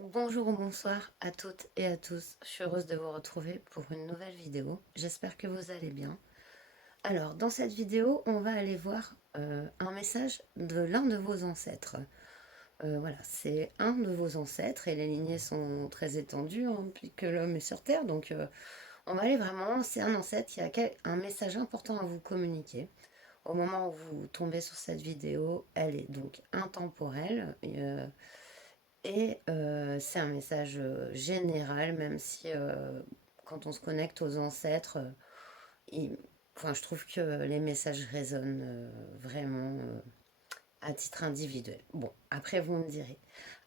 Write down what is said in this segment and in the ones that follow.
Bonjour ou bonsoir à toutes et à tous. Je suis heureuse de vous retrouver pour une nouvelle vidéo. J'espère que vous allez bien. Alors, dans cette vidéo, on va aller voir un message de l'un de vos ancêtres. Voilà, c'est un de vos ancêtres et les lignées sont très étendues hein, depuis que l'homme est sur Terre. Donc, on va aller vraiment, c'est un ancêtre qui a un message important à vous communiquer. Au moment où vous tombez sur cette vidéo, elle est donc intemporelle. Et c'est un message général, même si quand on se connecte aux ancêtres, il- enfin, je trouve que les messages résonnent vraiment à titre individuel. Bon, après vous me direz.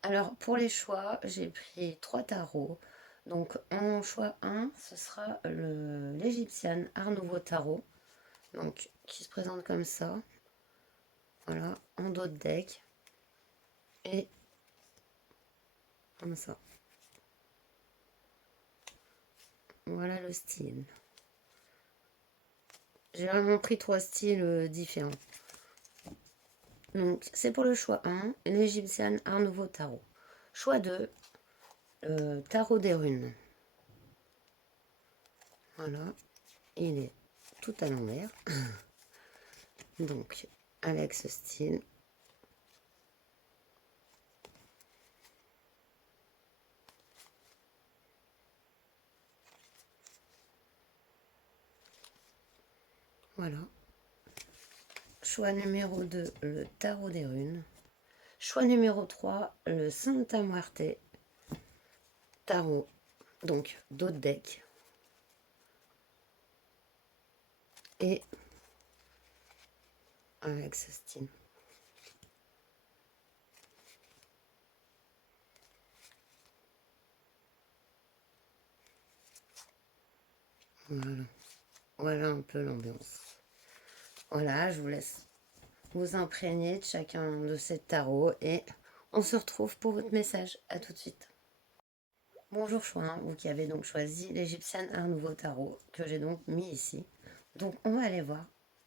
Alors pour les choix, j'ai pris trois tarots. Donc en choix un, ce sera l'Egyptian Art Nouveau Tarot, donc qui se présente comme ça, voilà, en dos de deck et comme ça. Voilà le style. J'ai vraiment pris trois styles différents. Donc, c'est pour le choix 1, l'Égyptian Art Nouveau Tarot. Choix 2, Tarot des runes. Voilà, il est tout à l'envers. Donc, avec ce style. Voilà. Choix numéro 2, le Tarot des runes. Choix numéro 3, le Santa Muerte Tarot. Donc, d'autres decks. Et avec ce style. Voilà. Voilà un peu l'ambiance. Voilà, je vous laisse vous imprégner de chacun de ces tarots et on se retrouve pour votre message. À tout de suite. Bonjour Chouin, vous qui avez donc choisi l'Égyptienne Art Nouveau Tarot que j'ai donc mis ici. Donc on va aller voir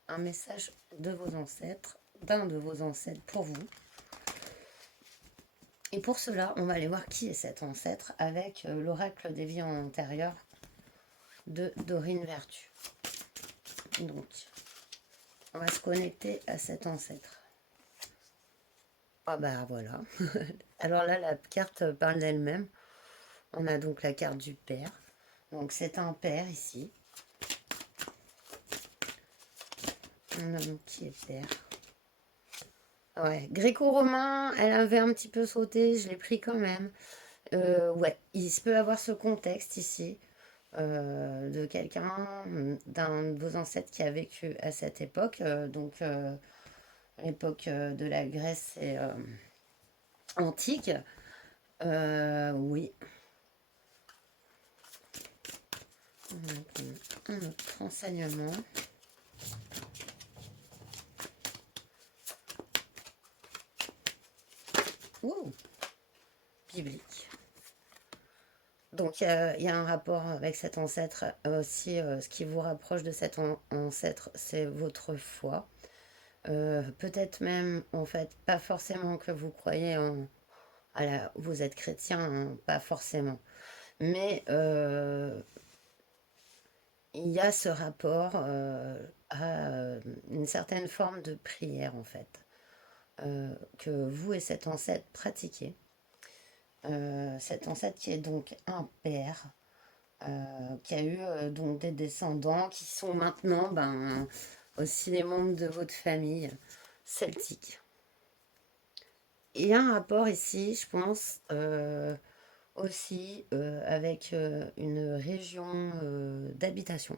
un message de vos ancêtres, d'un de vos ancêtres pour vous. Et pour cela, on va aller voir qui est cet ancêtre avec l'oracle des vies antérieures de Dorine Vertu. Donc, on va se connecter à cet ancêtre. Ah bah voilà. Alors là, la carte parle d'elle-même. On a donc la carte du père. Donc c'est un père ici. Un homme qui est père. Ouais, gréco-romain, elle avait un petit peu sauté, je l'ai pris quand même. Ouais, il se peut avoir ce contexte ici de quelqu'un, d'un de vos ancêtres qui a vécu à cette époque, donc l'époque de la Grèce et, antique. Oui. On va prendre un autre renseignement. Ouh, biblique. Donc il y a un rapport avec cet ancêtre aussi. Ce qui vous rapproche de cet ancêtre, c'est votre foi. Peut-être même, en fait, pas forcément que vous croyez en... vous êtes chrétien, hein, pas forcément. Mais il y a ce rapport à une certaine forme de prière, en fait, que vous et cet ancêtre pratiquez. Cet ancêtre qui est donc un père, qui a eu donc des descendants qui sont maintenant aussi les membres de votre famille celtique. Il y a un rapport ici, je pense, aussi avec une région d'habitation.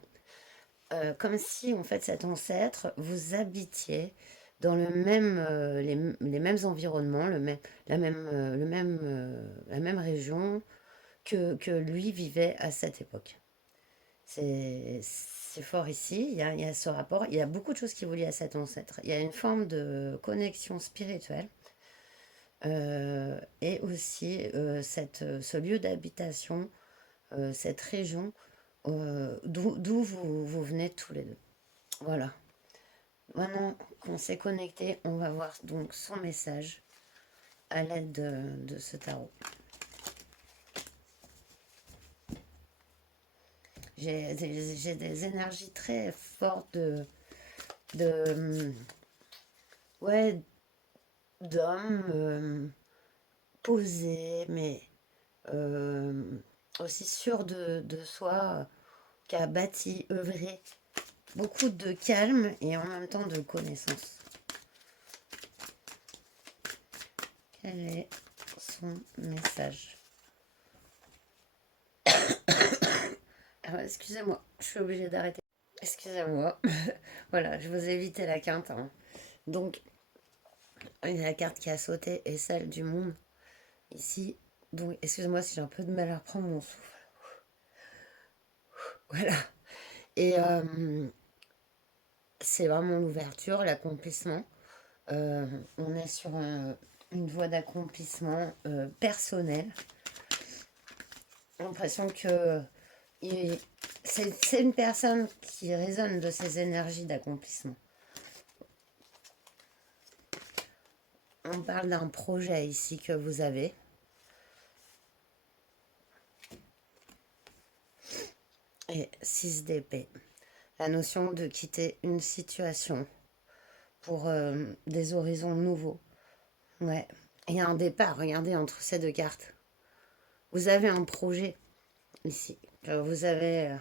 Comme si en fait cet ancêtre vous habitiez dans les mêmes environnements, la même région que lui vivait à cette époque. C'est fort ici, il y a ce rapport, il y a beaucoup de choses qui vous lient à cet ancêtre. Il y a une forme de connexion spirituelle et aussi ce lieu d'habitation, cette région d'où vous venez tous les deux. Voilà. Maintenant qu'on s'est connecté, on va voir donc son message à l'aide de ce tarot. J'ai des énergies très fortes de ouais, d'hommes posés, mais euh, aussi sûr de soi, qui a bâti, œuvré beaucoup de calme et en même temps de connaissance. Quel est son message? Alors, excusez-moi, je suis obligée d'arrêter. Excusez-moi. Voilà, je vous ai évité la quinte, hein. Donc, la carte qui a sauté est celle du monde ici. Donc, excusez-moi si j'ai un peu de mal à reprendre mon souffle. Voilà. Et c'est vraiment l'ouverture, l'accomplissement. On est sur une voie d'accomplissement personnel. J'ai l'impression que c'est une personne qui résonne de ces énergies d'accomplissement. On parle d'un projet ici que vous avez. Et 6 d'épée. La notion de quitter une situation pour des horizons nouveaux. Ouais. Il y a un départ, regardez, entre ces deux cartes. Vous avez un projet ici que vous avez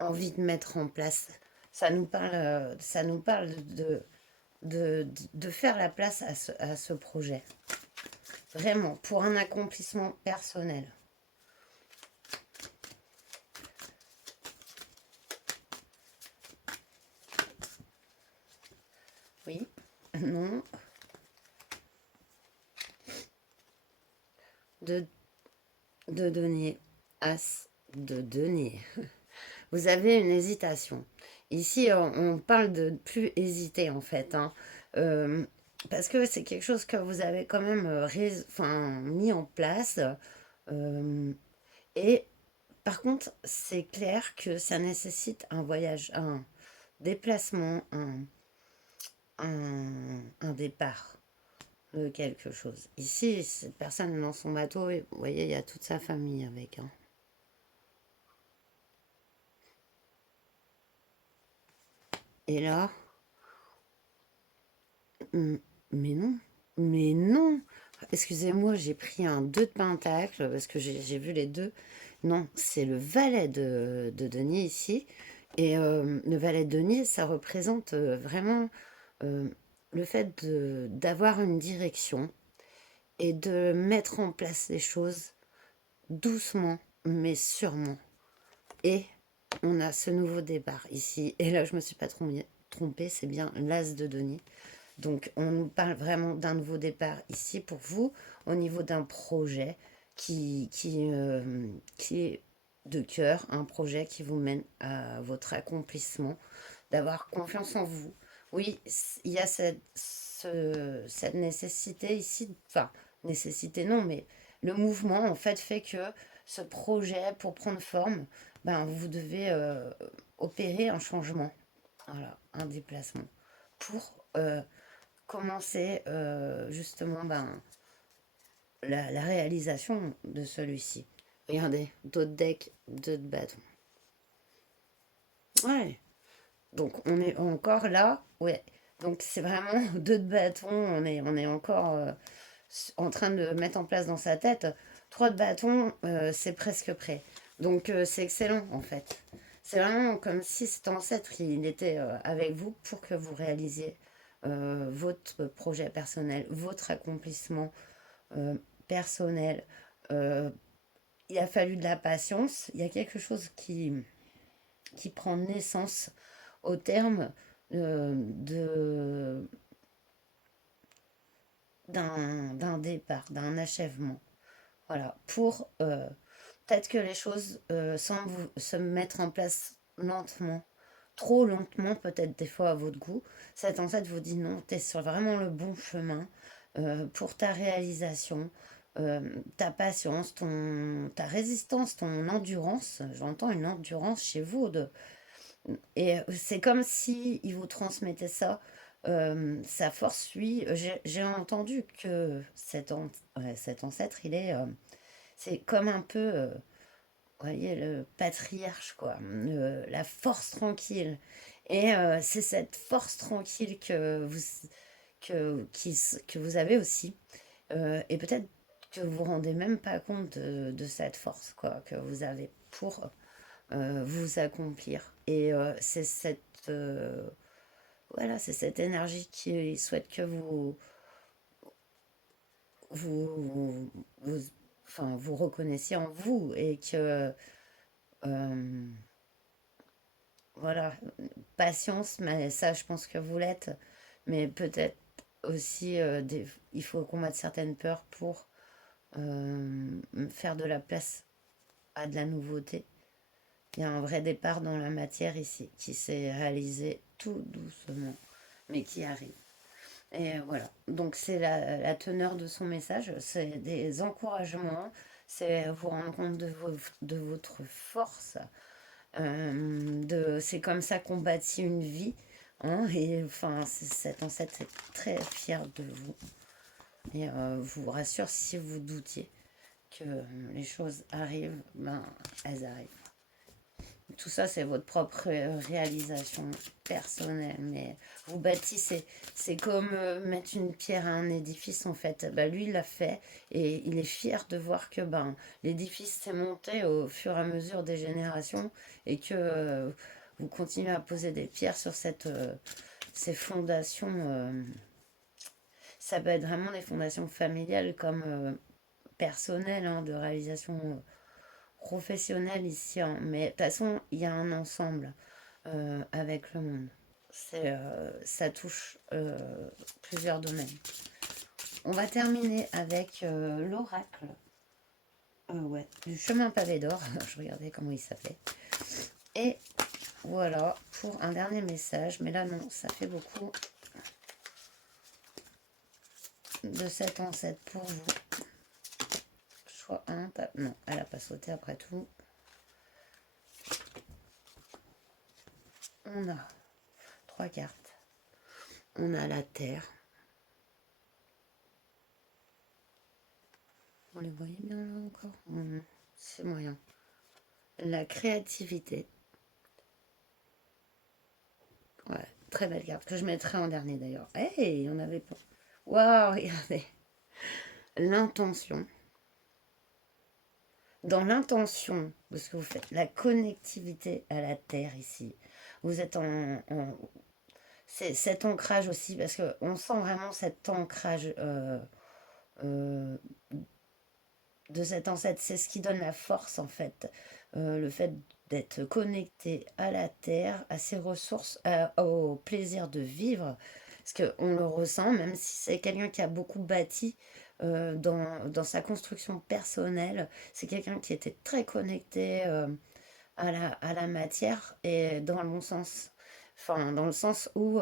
envie de mettre en place. Ça nous parle de faire la place à ce projet. Vraiment, pour un accomplissement personnel. Oui, non, de, de denier, as de denier. Vous avez une hésitation. Ici, on parle de plus hésiter en fait, hein. Euh, Parce que c'est quelque chose que vous avez quand même enfin, mis en place. euh, et par contre, c'est clair que ça nécessite un voyage, un déplacement, un départ de quelque chose. Ici, cette personne est dans son bateau et vous voyez, il y a toute sa famille avec, hein. Et là, mais non, mais non. Excusez-moi, j'ai pris un 2 de pentacle parce que j'ai vu les deux. Non, c'est le valet de denier ici. Et le valet de denier, ça représente vraiment euh, le fait d'avoir une direction et de mettre en place les choses doucement, mais sûrement. Et on a ce nouveau départ ici. Et là, je me suis pas trompée, c'est bien l'as de denier. Donc, on nous parle vraiment d'un nouveau départ ici pour vous, au niveau d'un projet qui est de cœur, un projet qui vous mène à votre accomplissement, d'avoir confiance en vous. Oui, il y a cette nécessité ici, enfin, nécessité non, mais le mouvement en fait que ce projet, pour prendre forme, ben, vous devez opérer un changement, voilà, un déplacement, pour commencer justement ben, la réalisation de celui-ci. Regardez, d'autres decks, d'autres bâtons. Ouais, donc on est encore là, ouais. Donc c'est vraiment deux de bâtons, on est encore en train de mettre en place dans sa tête. Trois de bâtons, c'est presque prêt. Donc c'est excellent en fait. C'est vraiment comme si cet ancêtre il était avec vous pour que vous réalisiez votre projet personnel, votre accomplissement euh, personnel. Euh, il a fallu de la patience. Il y a quelque chose qui prend naissance au terme de d'un départ, d'un achèvement. Voilà, pour peut-être que les choses semblent se mettre en place lentement, trop lentement, peut-être des fois à votre goût. Cet ancêtre vous dit non, tu es sur vraiment le bon chemin pour ta réalisation, ta patience, ta résistance, ton endurance. J'entends une endurance chez vous. Et c'est comme si il vous transmettait ça. Sa force, lui, j'ai entendu que cet ancêtre, il est, c'est comme un peu voyez, le patriarche, quoi, la force tranquille. Et c'est cette force tranquille que vous avez aussi. Et peut-être que vous vous rendez même pas compte de cette force, quoi, que vous avez pour vous accomplir. Et voilà, c'est cette énergie qui souhaite que vous, vous, enfin, vous reconnaissiez en vous et que, euh, voilà, patience, mais ça, je pense que vous l'êtes, mais peut-être aussi, il faut combattre certaines peurs pour faire de la place à de la nouveauté. Il y a un vrai départ dans la matière ici qui s'est réalisé tout doucement, mais qui arrive. Et voilà, donc c'est la teneur de son message, c'est des encouragements, c'est vous rendre compte de votre force, c'est comme ça qu'on bâtit une vie, hein, et enfin, cet ancêtre est très fier de vous, et vous rassure si vous doutiez que les choses arrivent, ben elles arrivent. Tout ça, c'est votre propre réalisation personnelle, mais vous bâtissez. C'est comme mettre une pierre à un édifice, en fait. Bah, lui, il l'a fait et il est fier de voir que ben, l'édifice s'est monté au fur et à mesure des générations et que vous continuez à poser des pierres sur ces fondations. Ça peut être vraiment des fondations familiales comme personnelles, hein, de réalisation professionnelle ici, hein. Mais de toute façon, il y a un ensemble avec le monde. Ça touche plusieurs domaines. On va terminer avec l'oracle, ouais, du chemin pavé d'or. Je regardais comment il s'appelait. Et voilà pour un dernier message. Mais là, non, ça fait beaucoup de 7 en 7 pour vous. Choix 1. Non, elle n'a pas sauté après tout. On a 3 cartes. On a la terre. Vous les voyez bien là encore? C'est moyen. La créativité. Ouais, très belle carte que je mettrai en dernier d'ailleurs. Hey, on avait pas. Waouh, regardez. L'intention. Dans l'intention de ce que vous faites, la connectivité à la terre ici. Vous êtes c'est cet ancrage aussi, parce qu'on sent vraiment cet ancrage euh, de cet ancêtre. C'est ce qui donne la force en fait. Le fait d'être connecté à la terre, à ses ressources, au plaisir de vivre. Parce qu'on le ressent, même si c'est quelqu'un qui a beaucoup bâti dans sa construction personnelle. C'est quelqu'un qui était très connecté à la matière et dans le bon sens. Enfin, dans le sens où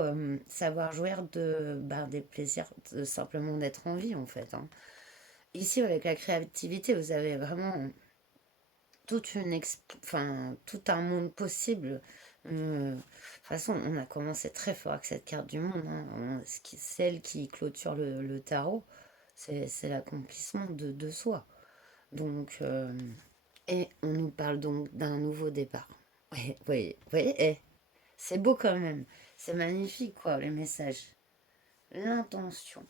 savoir jouir des plaisirs de simplement d'être en vie en fait, hein. Ici, avec la créativité, vous avez vraiment tout un monde possible. De toute façon, on a commencé très fort avec cette carte du monde, hein. Celle qui clôture le tarot, c'est l'accomplissement de soi. Donc, et on nous parle donc d'un nouveau départ. Oui, oui, oui, c'est beau quand même. C'est magnifique, quoi, le message. L'intention.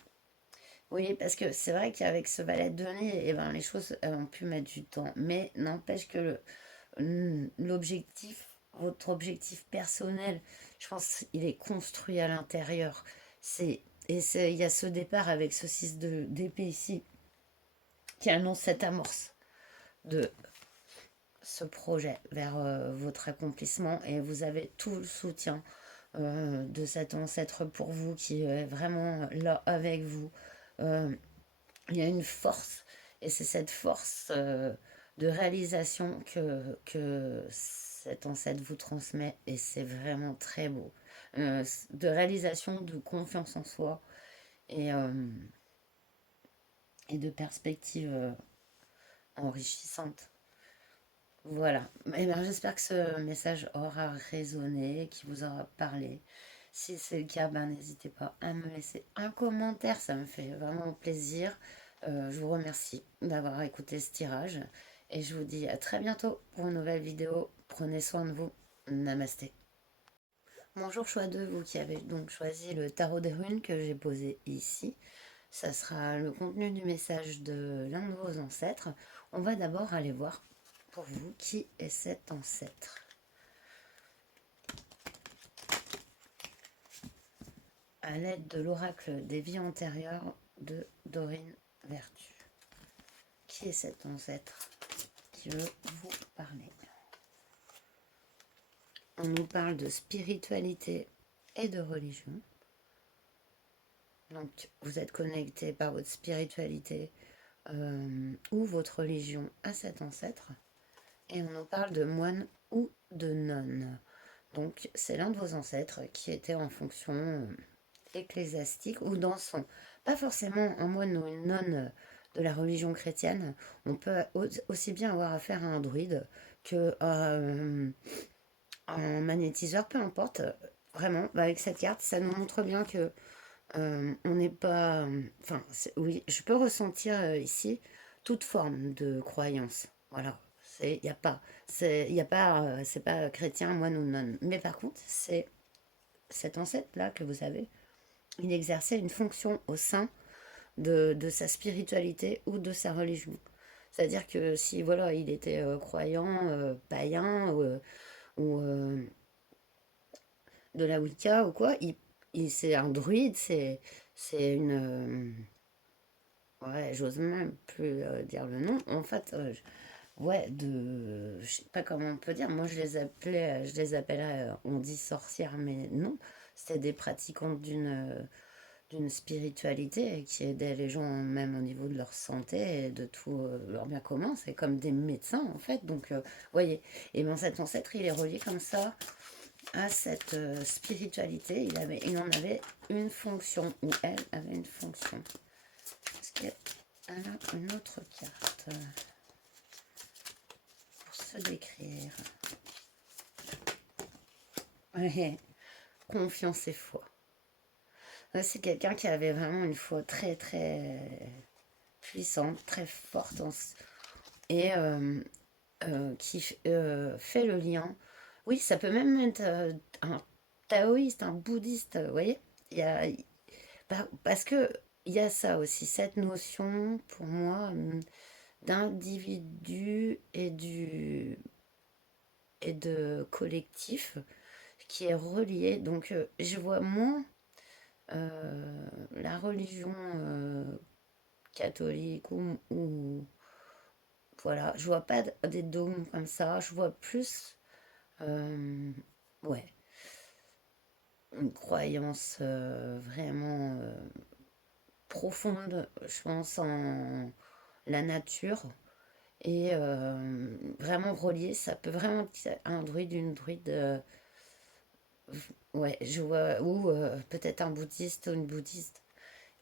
Oui, parce que c'est vrai qu'avec ce valet de denier, eh ben, les choses ont pu mettre du temps. Mais n'empêche que l'objectif, votre objectif personnel, je pense il est construit à l'intérieur. Il y a ce départ avec ce 6 d'épée ici qui annonce cette amorce de ce projet vers votre accomplissement et vous avez tout le soutien de cet ancêtre pour vous qui est vraiment là avec vous. Euh, il y a une force et c'est cette force de réalisation que cet ancêtre vous transmet et c'est vraiment très beau. De réalisation, de confiance en soi et, euh, et de perspectives enrichissantes. Voilà. Eh bien, j'espère que ce message aura résonné, qu'il vous aura parlé. Si c'est le cas, ben, n'hésitez pas à me laisser un commentaire, ça me fait vraiment plaisir. Je vous remercie d'avoir écouté ce tirage Et je vous dis à très bientôt pour une nouvelle vidéo. Prenez soin de vous. Namasté. Bonjour choix de vous qui avez donc choisi le tarot des runes que j'ai posé ici. Ça sera le contenu du message de l'un de vos ancêtres. On va d'abord aller voir pour vous qui est cet ancêtre. À l'aide de l'oracle des vies antérieures de Dorine Vertu. Qui est cet ancêtre qui veut vous parler? On nous parle de spiritualité et de religion. Donc, vous êtes connecté par votre spiritualité ou votre religion à cet ancêtre. Et on nous parle de moine ou de nonne. Donc, c'est l'un de vos ancêtres qui était en fonction ecclésiastique ou dans son... Pas forcément un moine ou une nonne de la religion chrétienne. On peut aussi bien avoir affaire à un druide que un magnétiseur, peu importe. Vraiment, avec cette carte, ça nous montre bien que on n'est pas... Enfin, oui, je peux ressentir ici toute forme de croyance. Voilà. Il n'y a pas... C'est pas chrétien, moine ou non. Mais par contre, c'est cet ancêtre-là que vous avez. Il exerçait une fonction au sein de sa spiritualité ou de sa religion. C'est-à-dire que si, voilà, il était croyant, païen, ou de la Wicca ou quoi, c'est un druide, c'est une... ouais, j'ose même plus dire le nom. En fait, ouais, je sais pas comment on peut dire. Moi, je les appellerais, on dit sorcières, mais non. C'était des pratiquantes d'une spiritualité qui aidait les gens même au niveau de leur santé et de tout leur bien commun. C'est comme des médecins, en fait. Donc, voyez. Et bien, cet ancêtre, il est relié comme ça à cette spiritualité. Il en avait une fonction, ou elle avait une fonction. Est-ce qu'elle a une autre carte pour se décrire? Ouais. Confiance et foi. Ouais, c'est quelqu'un qui avait vraiment une foi très très puissante, très forte et qui fait le lien. Oui, ça peut même être un taoïste, un bouddhiste, vous voyez? Il y a, parce que il y a ça aussi, cette notion pour moi d'individu et de collectif qui est relié. Donc je vois moins la religion catholique voilà, je vois pas des dogmes comme ça, je vois plus ouais, une croyance vraiment profonde, je pense, en la nature. Et vraiment relié, ça peut vraiment être un druide, une druide, ouais, je vois, ou peut-être un bouddhiste ou une bouddhiste.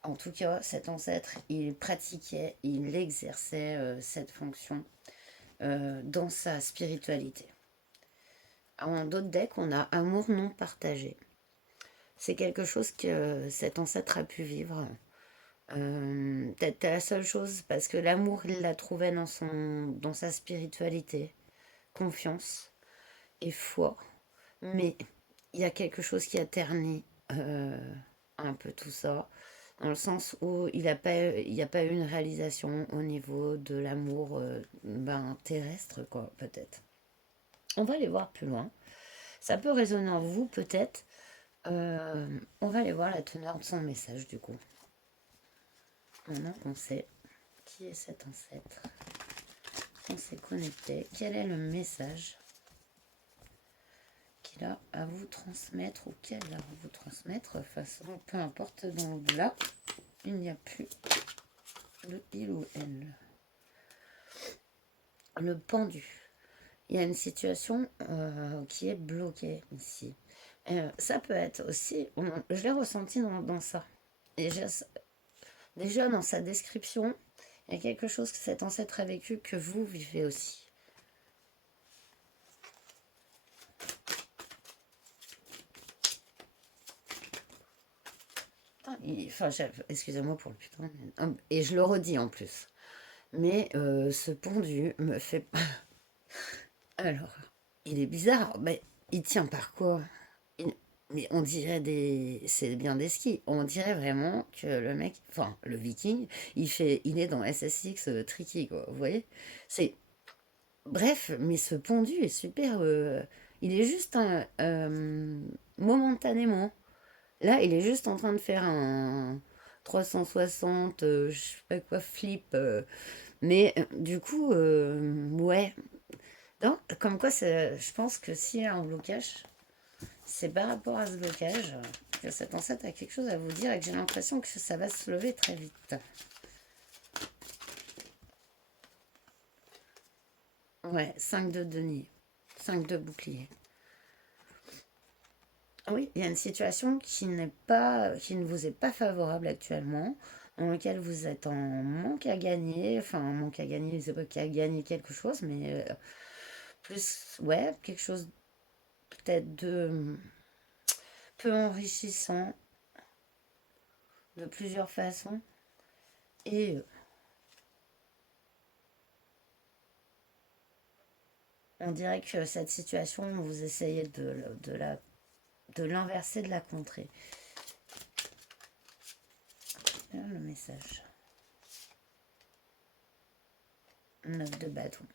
En tout cas, cet ancêtre, il pratiquait, il exerçait cette fonction dans sa spiritualité. En d'autres decks, on a amour non partagé. C'est quelque chose que cet ancêtre a pu vivre. Peut-être la seule chose, parce que l'amour, il l'a trouvé dans sa spiritualité, confiance et foi. Mais il y a quelque chose qui a terni un peu tout ça, dans le sens où il n'y a pas eu une réalisation au niveau de l'amour terrestre, quoi, peut-être. On va aller voir plus loin. Ça peut résonner en vous, peut-être. On va aller voir la teneur de son message, du coup. Maintenant qu'on sait qui est cet ancêtre, on s'est connecté, quel est le message qu'il a à vous transmettre ou qu'elle a à vous transmettre. De toute façon, peu importe, dans l'au-delà, il n'y a plus de il ou elle. Le pendu. Il y a une situation qui est bloquée ici. Ça peut être aussi, je l'ai ressenti dans ça. Déjà dans sa description, il y a quelque chose que cet ancêtre a vécu que vous vivez aussi. Enfin, excusez-moi pour le putain. Et je le redis en plus. Mais ce pendu me fait... Alors, il est bizarre, mais il tient par quoi? Il- Mais on dirait des... C'est bien des skis. On dirait vraiment que le mec, enfin, le viking, il est dans SSX Tricky, quoi. Vous voyez? C'est... Bref, mais ce pendu est super... Il est juste momentanément. Là, il est juste en train de faire un 360, je sais pas quoi, flip. Mais du coup, ouais. Donc, comme quoi, je pense que s'il y a un blocage, c'est par rapport à ce blocage que cet ancêtre a quelque chose à vous dire et que j'ai l'impression que ça va se lever très vite. Ouais, 5 de denier, 5 de bouclier. Oui, il y a une situation qui ne vous est pas favorable actuellement, dans laquelle vous êtes en manque à gagner, enfin en manque à gagner, c'est pas qu'à gagner quelque chose, mais plus, ouais, quelque chose peut-être de peu enrichissant de plusieurs façons. Et on dirait que cette situation, vous essayez de l'inverser, de la contrer. Ah, le message. 9 de bâton.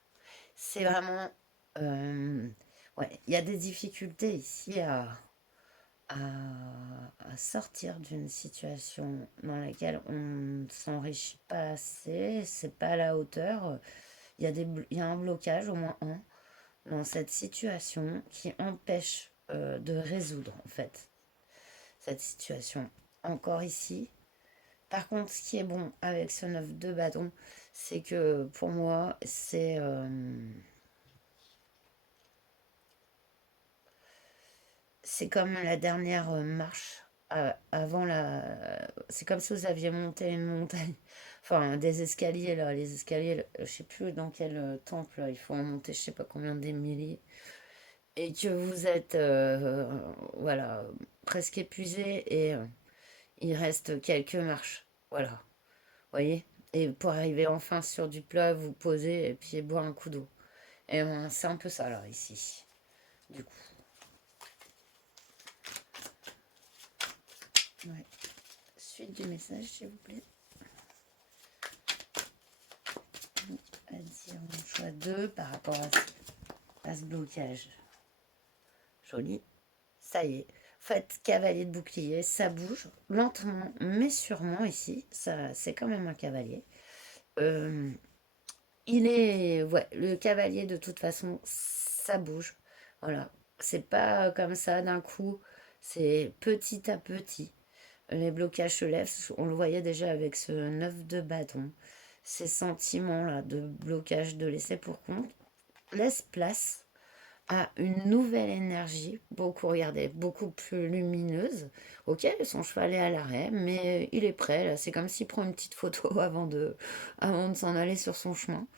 C'est vraiment... ouais, il y a des difficultés ici à, à sortir d'une situation dans laquelle on ne s'enrichit pas assez, c'est pas à la hauteur. Il y a un blocage, au moins un, dans cette situation qui empêche de résoudre en fait cette situation. Encore ici. Par contre, ce qui est bon avec ce 9 de bâton, c'est que pour moi, c'est comme la dernière marche avant la. C'est comme si vous aviez monté une montagne. Enfin, des escaliers là. Les escaliers, là, je sais plus dans quel temple là, il faut en monter, je sais pas combien des milliers. Et que vous êtes, voilà, presque épuisé et il reste quelques marches. Voilà. Vous voyez? Et pour arriver enfin sur du plat, vous posez et puis boire un coup d'eau. Et c'est un peu ça là, ici. Du coup. Ouais. Suite du message, s'il vous plaît. À dire mon choix 2 par rapport à ce blocage. Joli. Ça y est. Faites cavalier de bouclier, ça bouge lentement mais sûrement ici. Ça, c'est quand même un cavalier. Euh, ouais, le cavalier de toute façon, ça bouge. Voilà. C'est pas comme ça d'un coup. C'est petit à petit. Les blocages se lèvent. On le voyait déjà avec ce 9 de bâton. Ces sentiments-là de blocage, de laisser pour compte, laisse place à une nouvelle énergie, beaucoup, regardez, beaucoup plus lumineuse. Ok, son cheval est à l'arrêt, mais il est prêt. Là, c'est comme s'il prend une petite photo avant de s'en aller sur son chemin.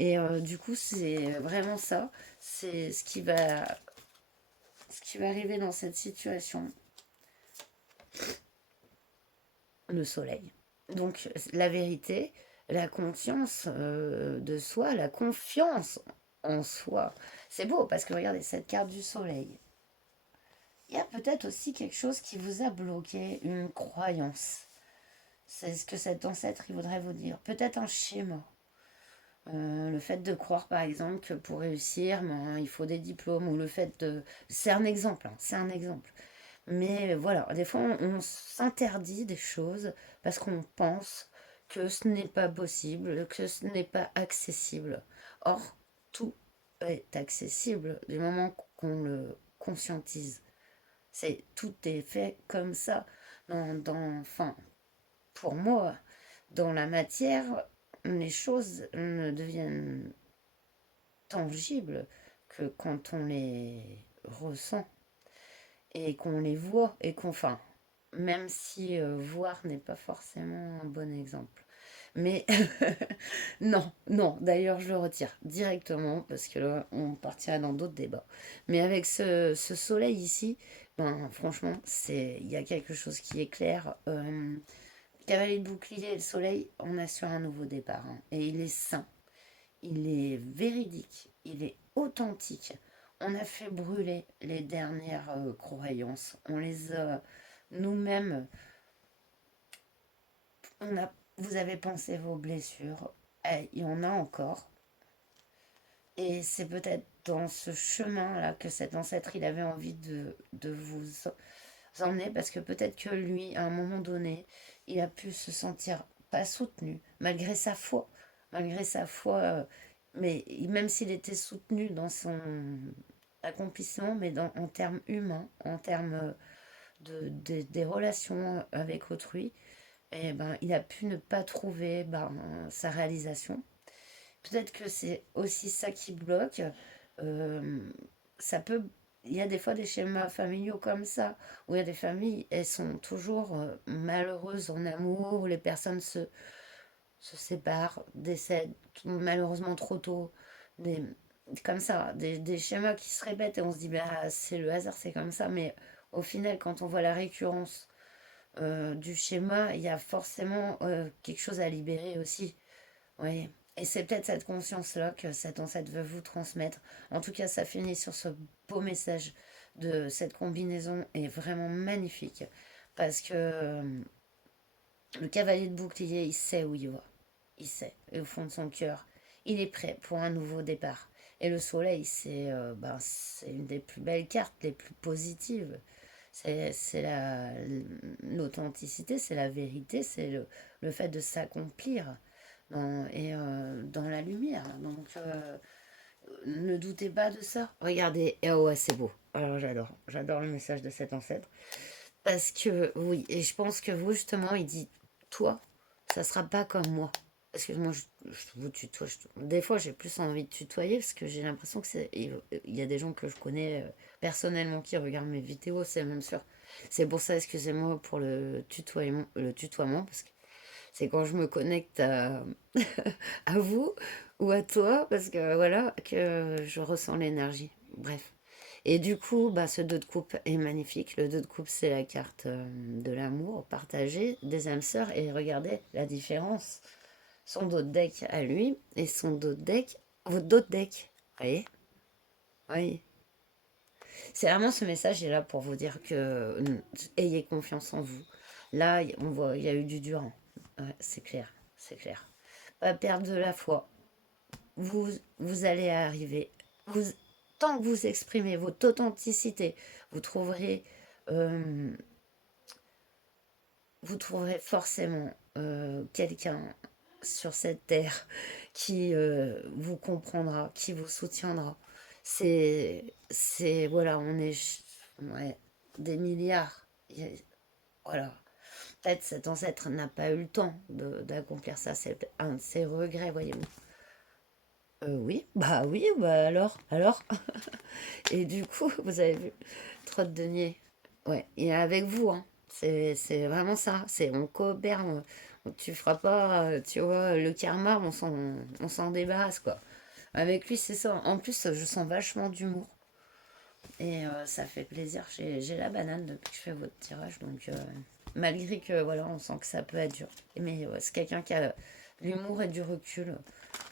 Et du coup, c'est vraiment ça. C'est ce qui va arriver dans cette situation. Le soleil. Donc la vérité, la conscience de soi, la confiance en soi. C'est beau parce que regardez cette carte du soleil. Il y a peut-être aussi quelque chose qui vous a bloqué, une croyance. C'est ce que cet ancêtre il voudrait vous dire. Peut-être un schéma. Le fait de croire par exemple que pour réussir, ben, il faut des diplômes ou le fait de... C'est un exemple, hein, c'est un exemple. Mais voilà, des fois on s'interdit des choses parce qu'on pense que ce n'est pas possible, que ce n'est pas accessible. Or, tout est accessible du moment qu'on le conscientise. Tout est fait comme ça. Enfin, pour moi, dans la matière, les choses ne deviennent tangibles que quand on les ressent et qu'on les voit et qu'on, enfin, même si voir n'est pas forcément un bon exemple. Mais non, non, d'ailleurs je le retire directement parce que là on partirait dans d'autres débats. Mais avec ce soleil ici, ben franchement, il y a quelque chose qui est clair. Cavalier de bouclier et le soleil, on assure un nouveau départ, hein. Et il est sain, il est véridique, il est authentique. On a fait brûler les dernières croyances. On les a nous-mêmes. Vous avez pensé vos blessures. Il y en a encore. Et c'est peut-être dans ce chemin-là que cet ancêtre, il avait envie de vous emmener, parce que peut-être que lui, à un moment donné, il a pu se sentir pas soutenu, malgré sa foi, mais même s'il était soutenu dans son accomplissement, mais en termes humains, en termes des relations avec autrui, et ben, il a pu ne pas trouver sa réalisation. Peut-être que c'est aussi ça qui bloque. Euh, ça peut, il y a des fois des schémas familiaux comme ça, où il y a des familles, elles sont toujours malheureuses en amour, où les personnes se séparent, décèdent malheureusement trop tôt. Des, comme ça, des schémas qui se répètent et on se dit, bah, c'est le hasard, c'est comme ça. Mais au final, quand on voit la récurrence du schéma, il y a forcément quelque chose à libérer aussi. Oui, et c'est peut-être cette conscience-là que cet ancêtre veut vous transmettre. En tout cas, ça finit sur ce beau message de cette combinaison est vraiment magnifique. Parce que le cavalier de bouclier, il sait où il va. Il sait. Et au fond de son cœur, il est prêt pour un nouveau départ. Et le soleil, c'est une des plus belles cartes, les plus positives. L'authenticité, c'est la vérité, c'est le fait de s'accomplir dans la lumière. Donc, ne doutez pas de ça. Regardez, et ouais, c'est beau. Alors, j'adore le message de cet ancêtre. Parce que, oui, et je pense que vous, justement, il dit, toi, ça sera pas comme moi. Parce que moi, je vous tutoie. Des fois, j'ai plus envie de tutoyer parce que j'ai l'impression que il y a des gens que je connais personnellement qui regardent mes vidéos, c'est même sûr. C'est pour ça, excusez-moi pour le tutoiement, parce que c'est quand je me connecte à vous ou à toi, parce que voilà, que je ressens l'énergie. Bref. Et du coup, ce 2 de coupe est magnifique. Le 2 de coupe, c'est la carte de l'amour partagé des âmes sœurs. Et regardez la différence. Son dos de deck à lui et son dos de deck, votre dos de deck. Vous voyez? Oui. C'est vraiment ce message est là pour vous dire que ayez confiance en vous. Là, on voit, il y a eu du dur, hein. Ouais, c'est clair, c'est clair. Pas perdre de la foi. Vous, vous allez arriver. Vous, tant que vous exprimez votre authenticité, vous trouverez, euh, vous trouverez forcément quelqu'un sur cette terre qui vous comprendra, qui vous soutiendra. Voilà, on est ouais, des milliards. Voilà. Peut-être cet ancêtre n'a pas eu le temps d'accomplir ça. C'est un de ses regrets, voyez-vous. Oui, bah alors. Et du coup, vous avez vu, trop de deniers. Ouais, il est avec vous, hein. C'est vraiment ça. On coopère. Tu feras pas, tu vois, le karma, on s'en débarrasse, quoi. Avec lui, c'est ça. En plus, je sens vachement d'humour. Et ça fait plaisir. J'ai la banane depuis que je fais votre tirage. Donc, malgré que, voilà, on sent que ça peut être dur. Mais c'est quelqu'un qui a de l'humour et du recul.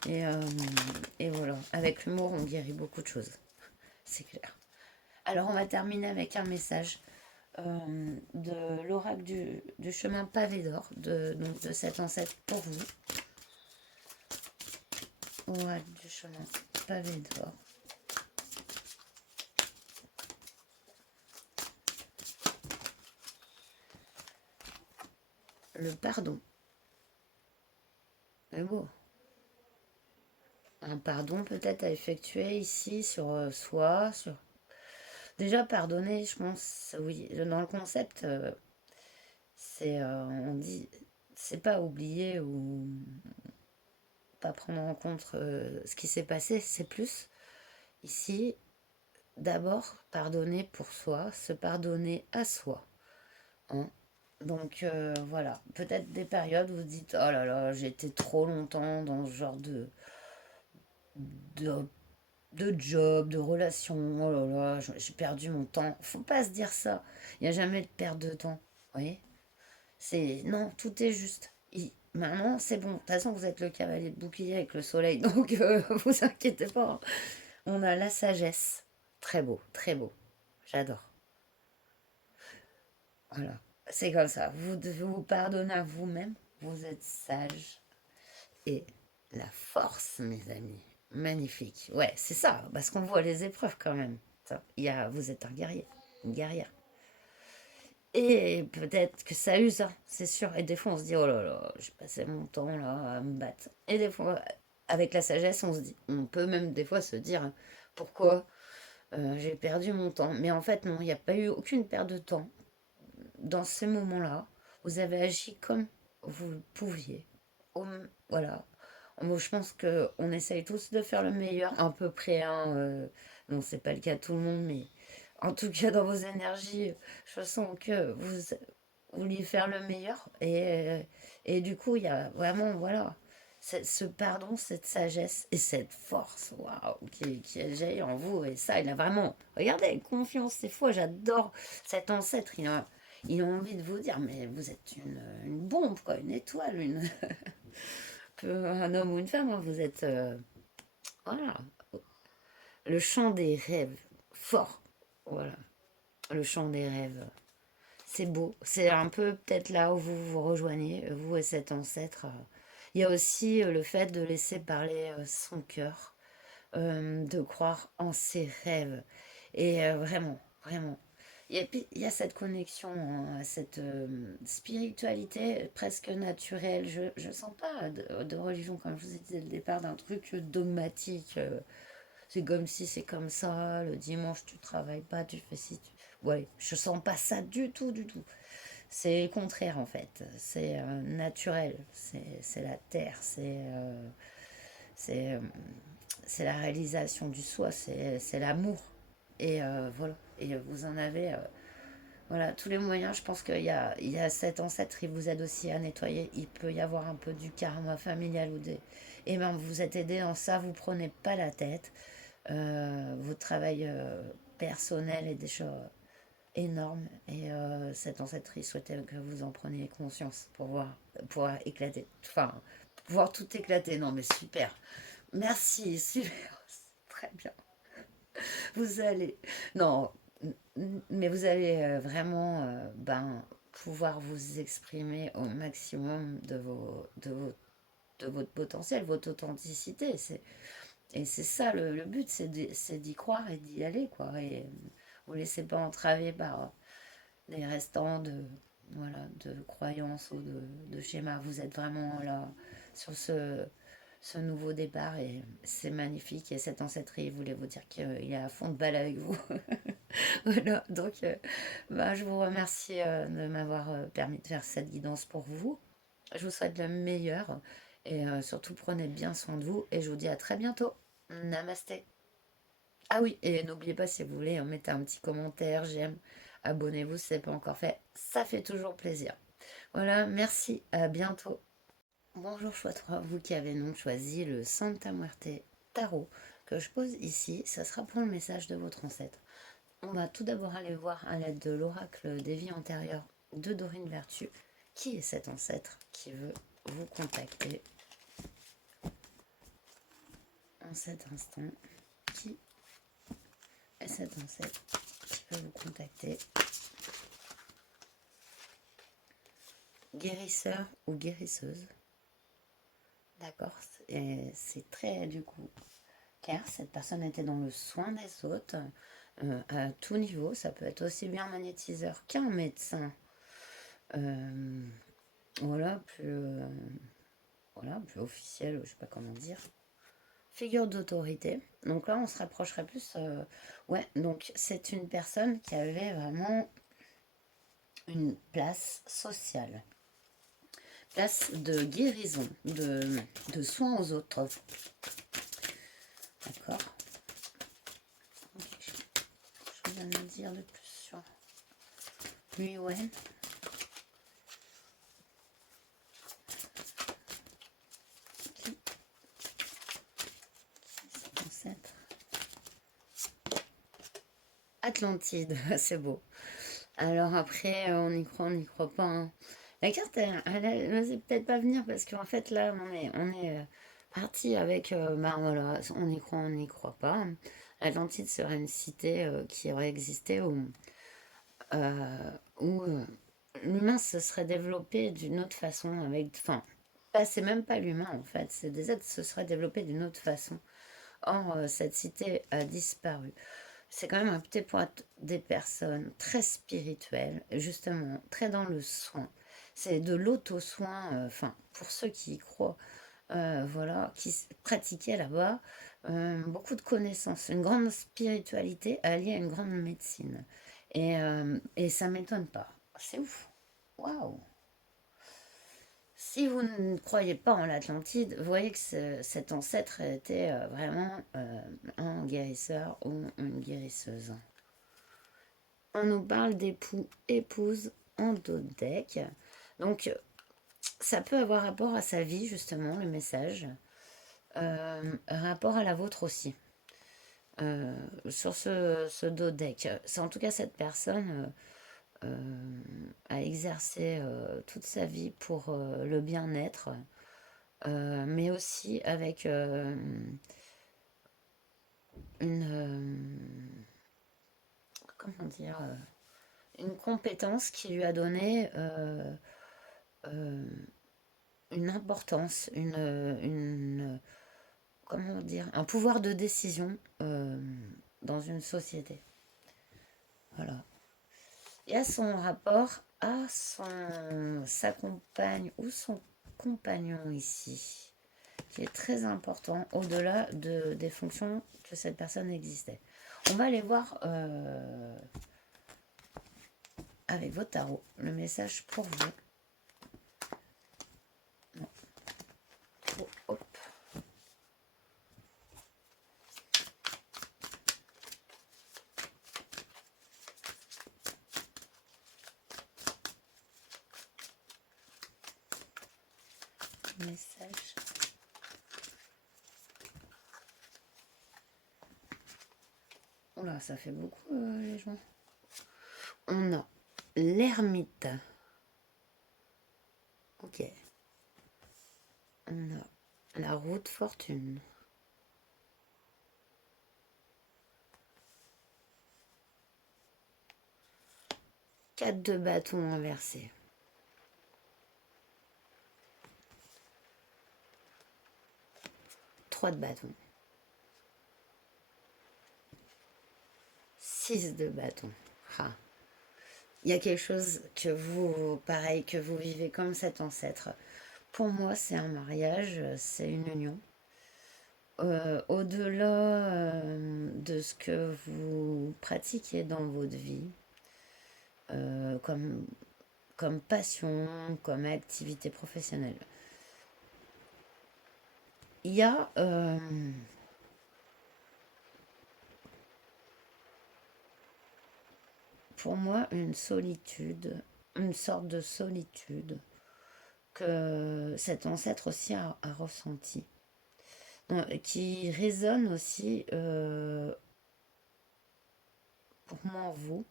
Et, euh, et voilà, avec l'humour, on guérit beaucoup de choses. C'est clair. Alors, on va terminer avec un message de l'oracle du chemin pavé d'or, donc de cet ancêtre pour vous. Oracle du chemin pavé d'or. Le pardon. C'est beau. Un pardon peut-être à effectuer ici sur soi, sur... Déjà pardonner, je pense, oui, dans le concept, on dit, c'est pas oublier ou pas prendre en compte ce qui s'est passé, c'est plus ici, d'abord pardonner pour soi, se pardonner à soi, hein. Donc voilà, peut-être des périodes où vous dites, oh là là, j'ai été trop longtemps dans ce genre de, de job, de relation, oh là là, j'ai perdu mon temps. Faut pas se dire ça. Il n'y a jamais de perte de temps. Oui. C'est non, tout est juste. Maintenant, c'est bon. De toute façon, vous êtes le cavalier de bouclier avec le soleil, donc vous inquiétez pas, hein. On a la sagesse. Très beau, très beau. J'adore. Voilà. C'est comme ça. Vous devez vous pardonner à vous-même. Vous êtes sage. Et la force, mes amis. Magnifique. Ouais, c'est ça. Parce qu'on voit les épreuves quand même. Ça, vous êtes un guerrier. Une guerrière. Et peut-être que ça use, hein, c'est sûr. Et des fois, on se dit, oh là là, j'ai passé mon temps là à me battre. Et des fois, avec la sagesse, on se dit, on peut même des fois se dire, pourquoi j'ai perdu mon temps. Mais en fait, non, il n'y a pas eu aucune perte de temps. Dans ces moments-là, vous avez agi comme vous le pouviez. Voilà. Moi, je pense qu'on essaye tous de faire le meilleur, à peu près, hein. Non, c'est pas le cas de tout le monde, mais en tout cas, dans vos énergies, je sens que vous vouliez faire le meilleur. Et du coup, il y a vraiment, voilà, ce pardon, cette sagesse et cette force, waouh, qui jaillit en vous. Et ça, il a vraiment, regardez, confiance, c'est fou, j'adore cet ancêtre. Il a envie de vous dire, mais vous êtes une bombe, quoi, une étoile, un homme ou une femme, hein, vous êtes, voilà, le chant des rêves, fort, voilà, le chant des rêves. C'est beau. C'est un peu peut-être là où vous vous rejoignez, vous et cet ancêtre. Il y a aussi le fait de laisser parler son cœur, de croire en ses rêves. Et vraiment, vraiment. Il y a cette connexion, hein, cette spiritualité presque naturelle. Je sens pas de religion, comme je vous ai dit dès le départ, d'un truc dogmatique. C'est comme si c'est comme ça, le dimanche tu travailles pas, tu fais ci. Ouais, je sens pas ça du tout, du tout. C'est le contraire en fait. C'est naturel. C'est la terre. C'est, euh, c'est la réalisation du soi. C'est l'amour. Et voilà. Et vous en avez voilà, tous les moyens. Je pense il y a cet ancêtre qui vous aide aussi à nettoyer. Il peut y avoir un peu du karma familial ou des. Et ben vous êtes aidé en ça. Vous prenez pas la tête. Votre travail personnel est déjà énorme et cette ancêtre souhaitait que vous en preniez conscience pour pouvoir éclater, enfin, pouvoir tout éclater. Non mais super, merci, super, très bien. Vous allez, non, mais vous allez vraiment ben, pouvoir vous exprimer au maximum de votre potentiel, votre authenticité. Et c'est ça le but, c'est d'y croire et d'y aller, quoi. Et vous ne laissez pas entraver par des restants voilà, de croyances ou de schémas. Vous êtes vraiment là sur ce nouveau départ et c'est magnifique. Et cet ancêtre, il voulait vous dire qu'il est à fond de balle avec vous. Voilà, donc bah, je vous remercie de m'avoir permis de faire cette guidance pour vous. Je vous souhaite le meilleur et surtout prenez bien soin de vous et je vous dis à très bientôt. Namasté. Ah oui, et n'oubliez pas si vous voulez, mettez un petit commentaire, j'aime, abonnez-vous si ce n'est pas encore fait, ça fait toujours plaisir. Voilà, merci, à bientôt. Bonjour chouette, vous qui avez donc choisi le Santa Muerte Tarot que je pose ici, ça sera pour le message de votre ancêtre. On va tout d'abord aller voir à l'aide de l'oracle des vies antérieures de Dorine Vertu, qui est cet ancêtre qui veut vous contacter en cet instant, qui est cet ancêtre qui veut vous contacter. Guérisseur ou guérisseuse. D'accord. Et c'est très du coup clair. Cette personne était dans le soin des autres à tout niveau. Ça peut être aussi bien un magnétiseur qu'un médecin. Euh, voilà, voilà, plus officiel, je sais pas comment dire. Figure d'autorité. Donc là, on se rapprocherait plus. Ouais, donc c'est une personne qui avait vraiment une place sociale. Place de guérison, de soins aux autres. D'accord. Okay. Je viens de me dire de plus sur lui, ouais. Okay. C'est ancêtre. Atlantide, c'est beau. Alors après, on y croit pas, hein. La carte, elle n'osait peut-être pas venir parce qu'en fait, là, on est parti avec, ben voilà, on y croit, on n'y croit pas. L'Atlantide serait une cité qui aurait existé où l'humain se serait développé d'une autre façon, avec, enfin, pas, c'est même pas l'humain en fait, c'est des êtres qui se seraient développés d'une autre façon. Or, cette cité a disparu. C'est quand même réputé pour être des personnes très spirituelles, justement, très dans le soin. C'est de l'auto-soin, enfin, pour ceux qui y croient, voilà, pratiquaient là-bas beaucoup de connaissances, une grande spiritualité alliée à une grande médecine. Et ça m'étonne pas. C'est ouf. Waouh! Si vous ne croyez pas en l'Atlantide, vous voyez que cet ancêtre était vraiment un guérisseur ou une guérisseuse. On nous parle d'époux, épouse en dodeck. Donc, ça peut avoir rapport à sa vie, justement, le message. Rapport à la vôtre aussi. Sur ce dodeck. C'est en tout cas cette personne a exercé toute sa vie pour le bien-être, mais aussi avec une, comment dire, une compétence qui lui a donné euh, une importance, comment dire, un pouvoir de décision dans une société. Voilà. Et à son rapport à sa compagne ou son compagnon ici, qui est très important au-delà des fonctions que cette personne existait. On va aller voir avec votre tarot le message pour vous. Non. Oh, hop. Message. Oula, ça fait beaucoup les gens. On a l'ermite. Ok. On a la roue de fortune. 4 de bâton inversé. 3 de bâton. 6 de bâton. Ah. Il y a quelque chose que vous, pareil, que vous vivez comme cet ancêtre. Pour moi, c'est un mariage, c'est une union. Au-delà de ce que vous pratiquez dans votre vie, comme passion, comme activité professionnelle, il y a pour moi une solitude, une sorte de solitude que cet ancêtre aussi a ressenti, qui résonne aussi pour moi en vous.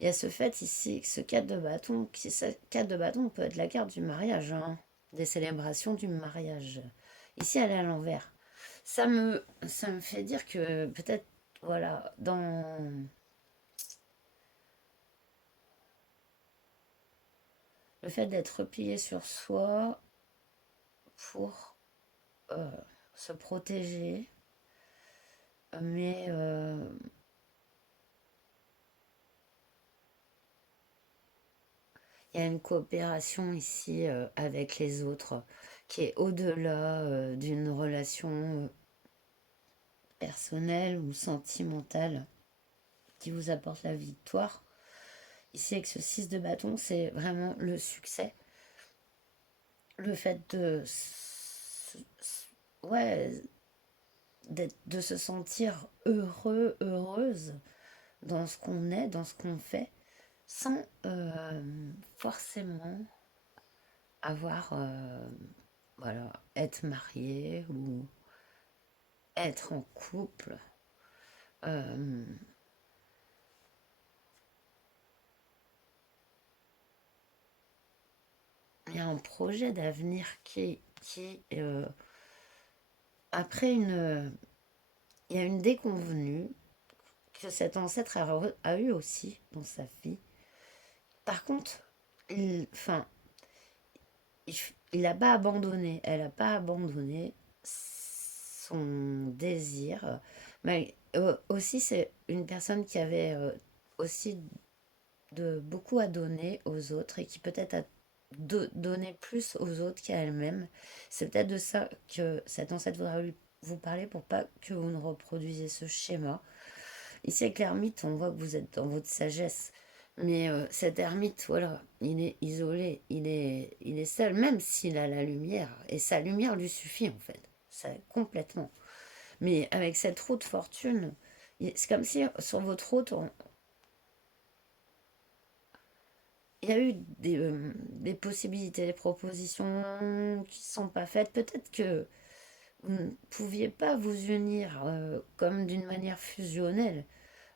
Il y a ce fait ici, ce 4 de bâton, ce 4 de bâton peut être la carte du mariage, hein, des célébrations du mariage. Ici, elle est à l'envers. Ça me fait dire que peut-être, voilà, dans le fait d'être replié sur soi pour euh, se protéger, mais il y a une coopération ici avec les autres qui est au-delà d'une relation personnelle ou sentimentale qui vous apporte la victoire. Ici, avec ce 6 de bâton, c'est vraiment le succès. Le fait ouais, de se sentir heureux, heureuse dans ce qu'on est, dans ce qu'on fait, sans forcément avoir, voilà, être marié ou être en couple. Euh, il y a un projet d'avenir qui après il y a une déconvenue que cet ancêtre a eu aussi dans sa vie. Par contre, enfin, il n'a pas abandonné, elle n'a pas abandonné son désir. Mais aussi, c'est une personne qui avait aussi de beaucoup à donner aux autres et qui peut-être a donné plus aux autres qu'à elle-même. C'est peut-être de ça que cet ancêtre voudra vous parler pour pas que vous ne reproduisiez ce schéma. Ici, avec l'ermite, on voit que vous êtes dans votre sagesse. Mais cet ermite, voilà, il est isolé, il est seul, même s'il a la lumière. Et sa lumière lui suffit, en fait. Ça, complètement. Mais avec cette roue de fortune, c'est comme si sur votre route, il y a eu des possibilités, des propositions qui ne sont pas faites. Peut-être que vous ne pouviez pas vous unir comme d'une manière fusionnelle,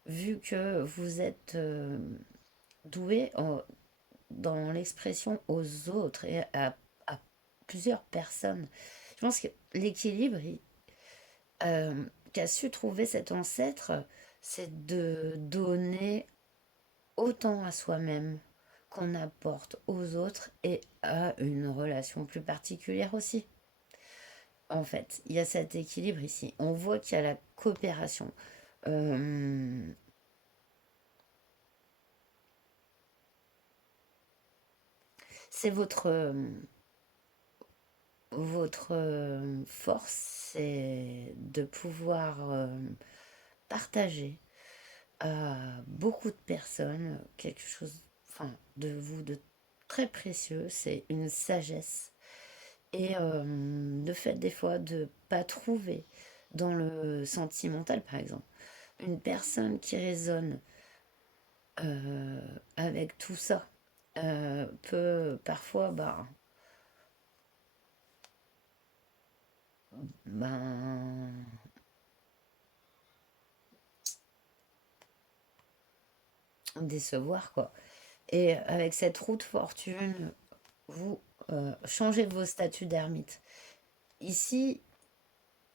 vu que vous êtes doué dans l'expression aux autres et à plusieurs personnes. Je pense que l'équilibre qu'a su trouver cet ancêtre, c'est de donner autant à soi-même qu'on apporte aux autres et à une relation plus particulière aussi. En fait, il y a cet équilibre ici. On voit qu'il y a la coopération. Euh, c'est votre force, c'est de pouvoir partager à beaucoup de personnes quelque chose, enfin, de vous de très précieux. C'est une sagesse. Et le fait des fois de pas trouver dans le sentimental, par exemple, une personne qui résonne euh, avec tout ça peut parfois ben, décevoir, quoi. Et avec cette roue de fortune, vous changez vos statuts d'ermite. Ici,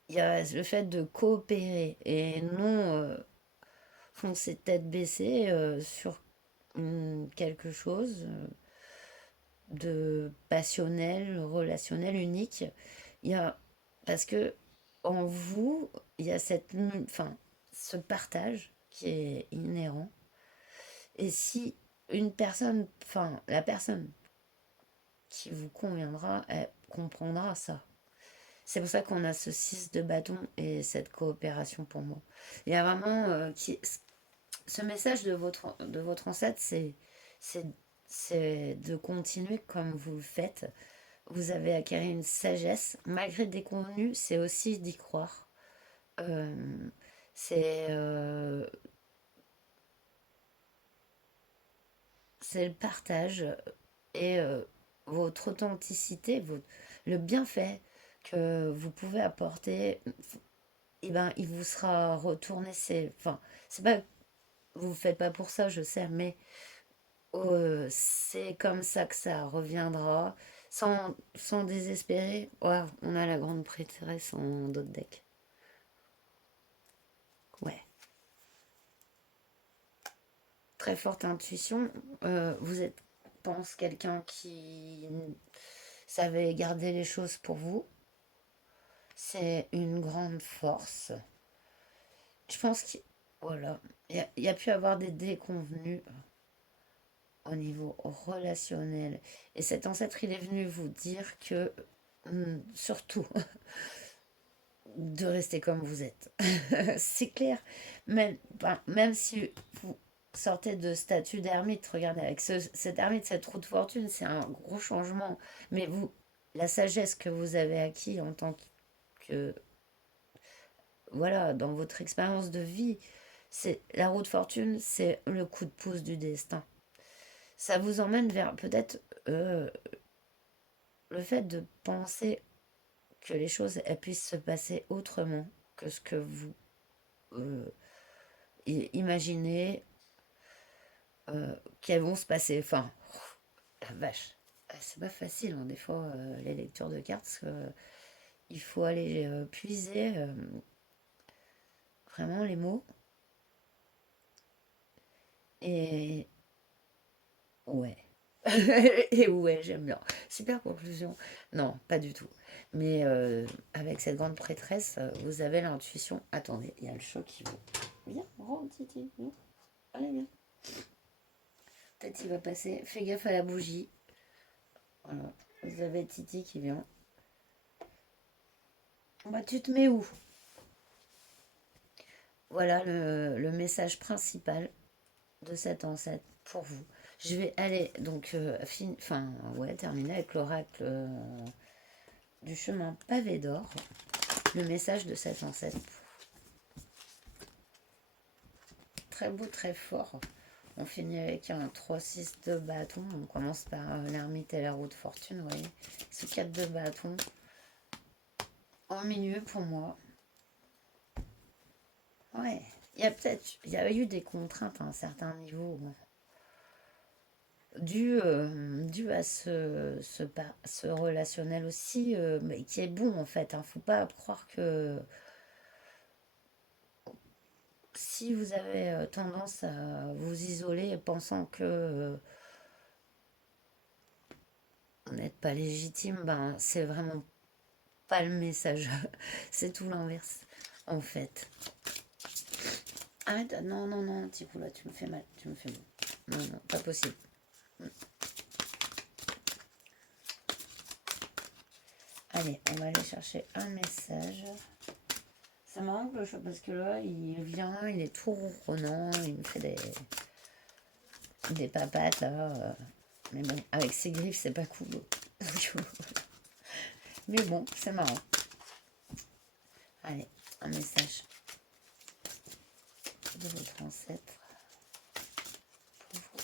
il y a le fait de coopérer et non foncer tête baissée sur quelque chose de passionnel, relationnel, unique. Il y a, parce que en vous, il y a enfin, ce partage qui est inhérent. Et si une personne, enfin, la personne qui vous conviendra, elle comprendra ça. C'est pour ça qu'on a ce 6 de bâton et cette coopération pour moi. Il y a vraiment ce message de votre ancêtre, c'est, c'est de continuer comme vous le faites. Vous avez acquis une sagesse, malgré des convenus, c'est aussi d'y croire. Euh, c'est c'est le partage et votre authenticité, le bienfait que vous pouvez apporter, et ben, il vous sera retourné. Enfin, c'est pas, vous ne faites pas pour ça, je sais, mais c'est comme ça que ça reviendra, sans désespérer. Ouais, on a la grande prêtresse en d'autres decks. Ouais, très forte intuition. Vous êtes, pense, quelqu'un qui savait garder les choses pour vous. C'est une grande force. Je pense qu'il voilà, il y a pu avoir des déconvenus au niveau relationnel. Et cet ancêtre, il est venu vous dire que, surtout, de rester comme vous êtes. C'est clair. Même, ben, même si vous sortez de statut d'ermite, regardez, avec cet ermite, cette roue de fortune, c'est un gros changement. Mais vous, la sagesse que vous avez acquis en tant que voilà, dans votre expérience de vie, c'est la roue de fortune, c'est le coup de pouce du destin. Ça vous emmène vers peut-être le fait de penser que les choses elles puissent se passer autrement que ce que vous euh, imaginez qu'elles vont se passer. Enfin, la vache. c'est pas facile, hein, des fois, les lectures de cartes, parce que il faut aller puiser vraiment les mots. Et ouais. Et ouais, j'aime bien. Super conclusion. Non, pas du tout. Mais avec cette grande prêtresse, vous avez l'intuition. Attendez, il y a le chat qui veut. Viens, rentre, Titi. Viens. Allez, viens. Peut-être il va passer. Fais gaffe à la bougie. Voilà. Vous avez Titi qui vient. Bah, tu te mets où? Voilà le message principal de cet ancêtre pour vous. Je vais aller donc enfin ouais, terminer avec l'oracle du chemin pavé d'or, le message de cet ancêtre. Très beau, très fort. On finit avec un 3-6 de bâton. On commence par l'ermite et la roue de fortune, vous voyez. Ce 4 de bâton en milieu pour moi. Ouais, il y a eu des contraintes à un certain niveau, dû à ce relationnel aussi, mais qui est bon en fait. Faut pas croire que si vous avez tendance à vous isoler pensant que vous n'êtes pas légitime, ben c'est vraiment pas le message. C'est tout l'inverse en fait. Arrête, non, non, non, petit coup là, tu me fais mal, tu me fais mal. Non, non, pas possible. Allez, on va aller chercher un message. C'est marrant que le chat, parce que là, il vient, il est tout ronronnant, il me fait des papates là. Mais bon, avec ses griffes, c'est pas cool. Mais bon, c'est marrant. Allez, un message de votre ancêtre pour vous.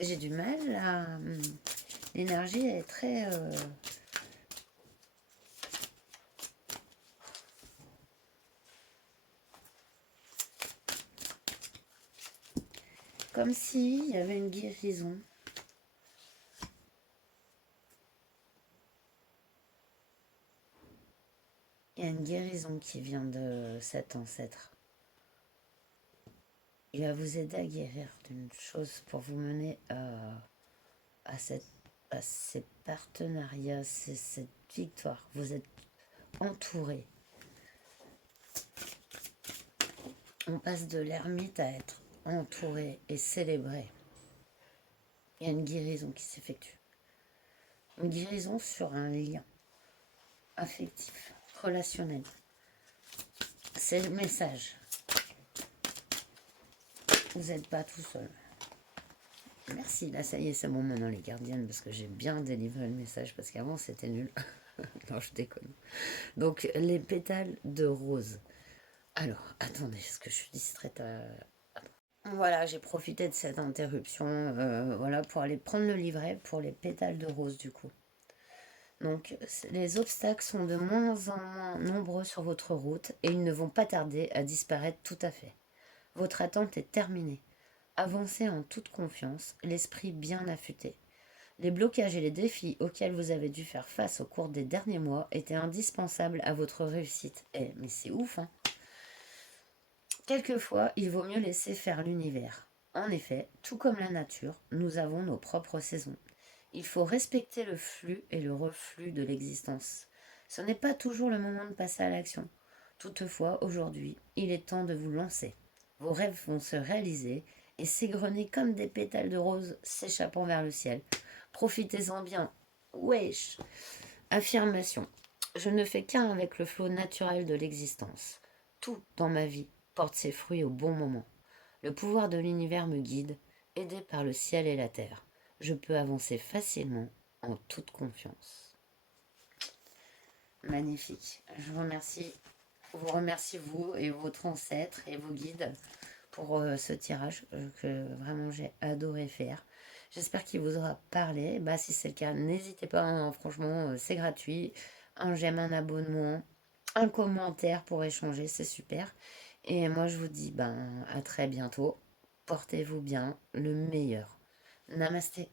J'ai du mal à... L'énergie est très... comme s'il y avait une guérison. Il y a une guérison qui vient de cet ancêtre. Il va vous aider à guérir d'une chose pour vous mener à ces partenariats, cette victoire. Vous êtes entouré. On passe de l'ermite à être entouré et célébré. Il y a une guérison qui s'effectue. Une guérison sur un lien affectif, relationnel. C'est le message. Vous n'êtes pas tout seul. Merci, là ça y est, c'est bon maintenant les gardiennes, parce que j'ai bien délivré le message, parce qu'avant c'était nul. Non, je déconne. Donc les pétales de rose. Alors, attendez, parce que je suis distraite. Voilà, j'ai profité de cette interruption, voilà, pour aller prendre le livret pour les pétales de rose du coup. Donc, les obstacles sont de moins en moins nombreux sur votre route et ils ne vont pas tarder à disparaître tout à fait. Votre attente est terminée. Avancez en toute confiance, l'esprit bien affûté. Les blocages et les défis auxquels vous avez dû faire face au cours des derniers mois étaient indispensables à votre réussite. Eh, mais c'est ouf, hein! Quelquefois, il vaut mieux laisser faire l'univers. En effet, tout comme la nature, nous avons nos propres saisons. Il faut respecter le flux et le reflux de l'existence. Ce n'est pas toujours le moment de passer à l'action. Toutefois, aujourd'hui, il est temps de vous lancer. Vos rêves vont se réaliser et s'égrener comme des pétales de rose s'échappant vers le ciel. Profitez-en bien. Wesh! Affirmation. Je ne fais qu'un avec le flot naturel de l'existence. Tout dans ma vie porte ses fruits au bon moment. Le pouvoir de l'univers me guide, aidé par le ciel et la terre. Je peux avancer facilement, en toute confiance. Magnifique. Je vous remercie vous et votre ancêtre et vos guides pour ce tirage que vraiment j'ai adoré faire. J'espère qu'il vous aura parlé. Bah, si c'est le cas, n'hésitez pas, hein, franchement, c'est gratuit. Un j'aime, un abonnement, un commentaire pour échanger, c'est super. Et moi, je vous dis ben, à très bientôt. portez-vous bien, le meilleur. Namasté.